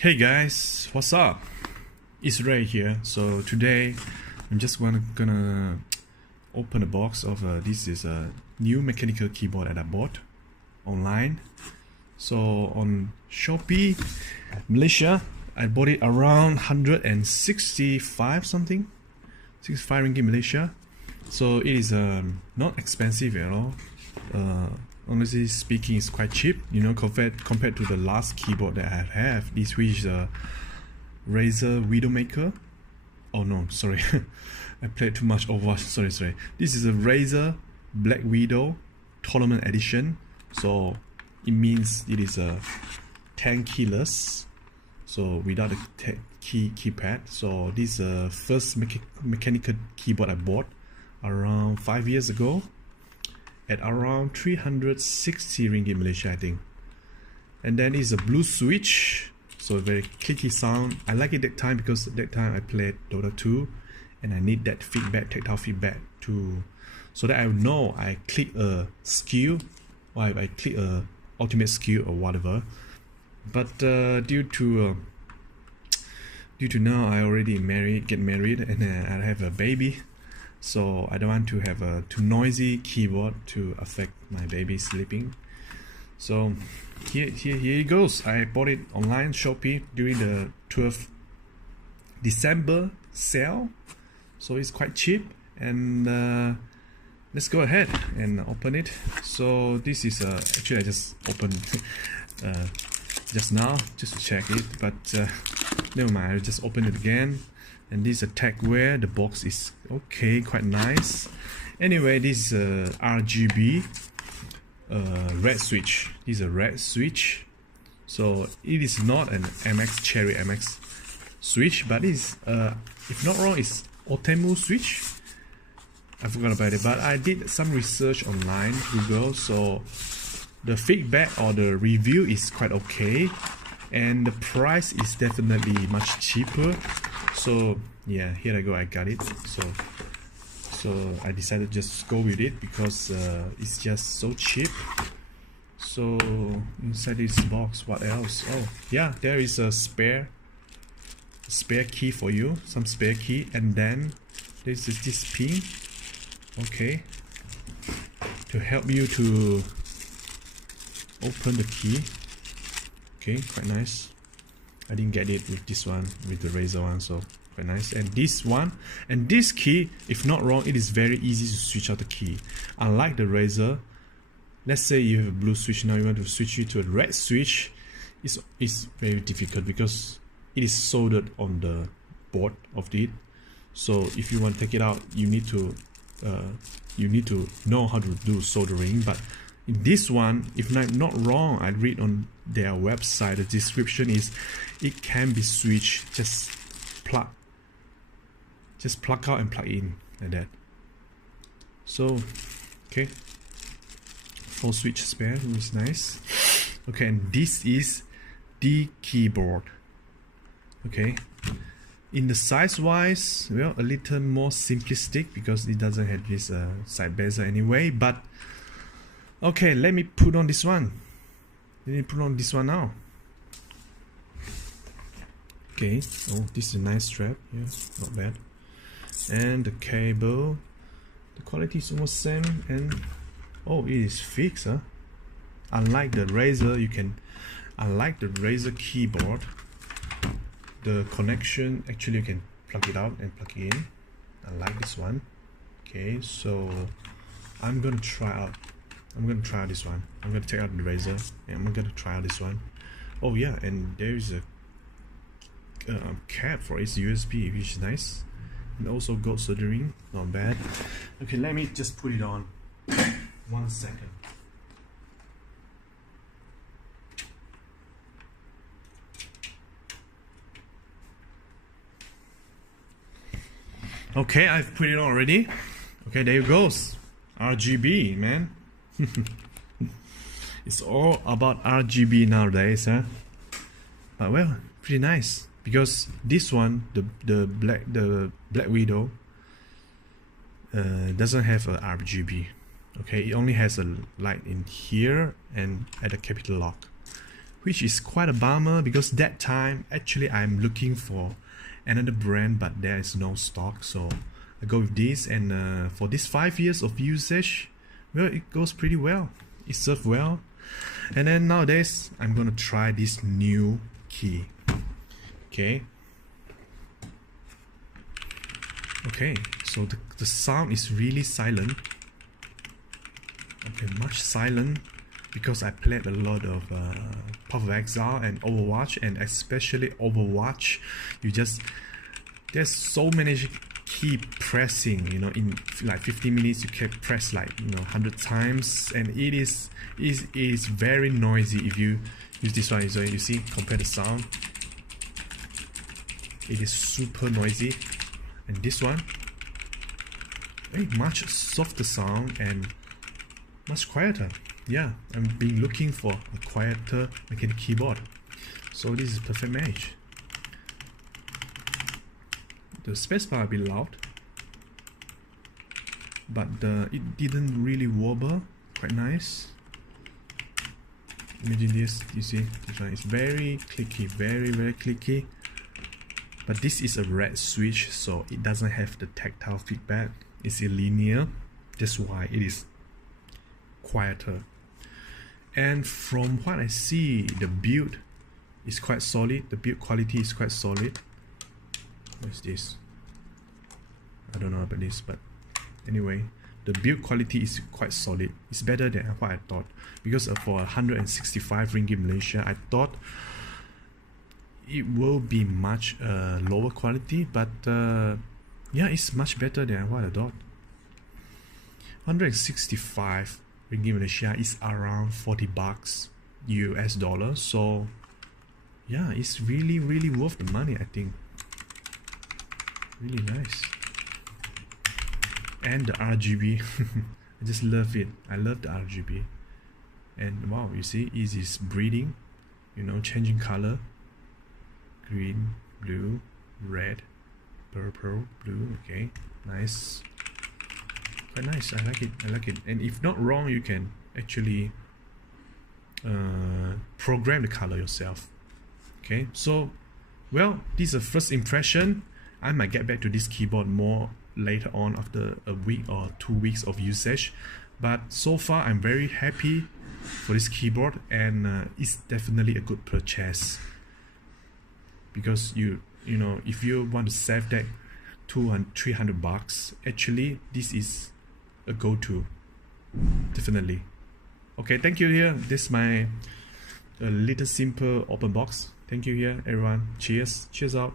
Hey guys, what's up? It's Ray here. So today I'm just gonna open a box of this is a new mechanical keyboard that I bought online. So on Shopee, Malaysia, I bought it around 165 something, 65 ringgit Malaysia. So it is not expensive at all. Honestly speaking, it's quite cheap, you know, compared to the last keyboard that I have. This which is a Razer Widowmaker. Oh no, sorry, I played too much Overwatch. Sorry. This is a Razer Black Widow Tournament Edition. So it means it is a 10 keyless. So without a keypad. So this is the first mechanical keyboard I bought around 5 years ago, at around 360 ringgit Malaysia, I think. And then is a blue switch, so very clicky sound. I like it that time because at that time I played Dota 2 and I need that feedback, tactile feedback to, so that I know I click a skill or I click a ultimate skill or whatever. But due to now I already get married and I have a baby. So I don't want to have a too noisy keyboard to affect my baby sleeping. So here it goes. I bought it online Shopee during the 12th December sale. So it's quite cheap, and let's go ahead and open it. So this is actually I just opened just now just to check it, but never mind, I just open it again. And this is a Tecware. The box is okay, quite nice. Anyway, this is RGB red switch. This is a red switch. So it is not an MX Cherry MX switch, but it's if not wrong, it's Otemu switch. I forgot about it, but I did some research online, Google. So the feedback or the review is quite okay, and the price is definitely much cheaper. So yeah, here I go, I got it. So I decided to just go with it because it's just so cheap. So inside this box, what else? Oh yeah, there is a spare key for you, some spare key, and then this is this pin, okay, to help you to open the key. Okay, quite nice. I didn't get it with this one, with the Razer one, so quite nice. And this one, and this key, if not wrong, it is very easy to switch out the key. Unlike the Razer, let's say you have a blue switch, now you want to switch it to a red switch, it's very difficult because it is soldered on the board of it. So if you want to take it out, you need to know how to do soldering. But in this one, if I'm not wrong, I read on their website, the description is it can be switched, just plug out and plug in like that. So okay, 4 switch spare, which is nice. Okay, and this is the keyboard. Okay, in the size wise, well, a little more simplistic because it doesn't have this side bezel anyway. But okay, let me put on this one. Let me put on this one now. Okay, oh, this is a nice strap. Yeah, not bad. And the cable, the quality is almost same. And oh, it is fixed, huh? Unlike the Razer, unlike the Razer keyboard, the connection actually you can plug it out and plug it in. Unlike this one. Okay, so I'm gonna try out this one. I'm gonna take out the Razer and I'm gonna try out this one. Oh yeah, and there is a cap for its USB, which is nice, and also gold soldering, not bad. Okay, let me just put it on. 1 second. Okay, I've put it on already. Okay, there it goes. RGB, man. It's all about RGB nowadays, huh? But well, pretty nice because this one, the Black Widow, doesn't have a RGB. Okay, it only has a light in here and at the capital lock. which is quite a bummer because that time actually I'm looking for another brand, but there is no stock, so I go with this. And for this 5 years of usage, well, it goes pretty well, it serves well. And then nowadays I'm gonna try this new key. Okay, so the sound is really silent. Okay, much silent, because I played a lot of Path of Exile and Overwatch, and especially Overwatch, there's so many key pressing, you know, in like 50 minutes you can press like, you know, 100 times, and it is very noisy if you use this one. So you see, compare the sound, it is super noisy. And this one, very much softer sound and much quieter. Yeah, I've been looking for a quieter mechanical keyboard, so this is a perfect match. The spacebar a bit loud, but it didn't really wobble. Quite nice. Imagine this. You see, this one is very clicky, very clicky. But this is a red switch, so it doesn't have the tactile feedback. It's linear. That's why it is quieter. And from what I see, the build is quite solid. The build quality is quite solid. What's this? I don't know about this, but anyway, the build quality is quite solid. It's better than what I thought, because for 165 ringgit Malaysia, I thought it will be much lower quality, but yeah, it's much better than what I thought. 165 ringgit Malaysia is around 40 bucks US dollars, so yeah, it's really worth the money, I think. Really nice. And the RGB, I just love it. I love the RGB. And wow, you see, it is breathing, you know, changing color. Green, blue, red, purple, blue. Okay, nice. Quite nice. I like it. And if not wrong, you can actually program the color yourself. Okay, so well, this is a first impression. I might get back to this keyboard more later on after a week or 2 weeks of usage, but so far I'm very happy for this keyboard, and it's definitely a good purchase, because you know, if you want to save that 200-300 bucks, actually this is a go-to, definitely. Okay, thank you. Here, this is my little simple open box. Thank you here, everyone. Cheers out.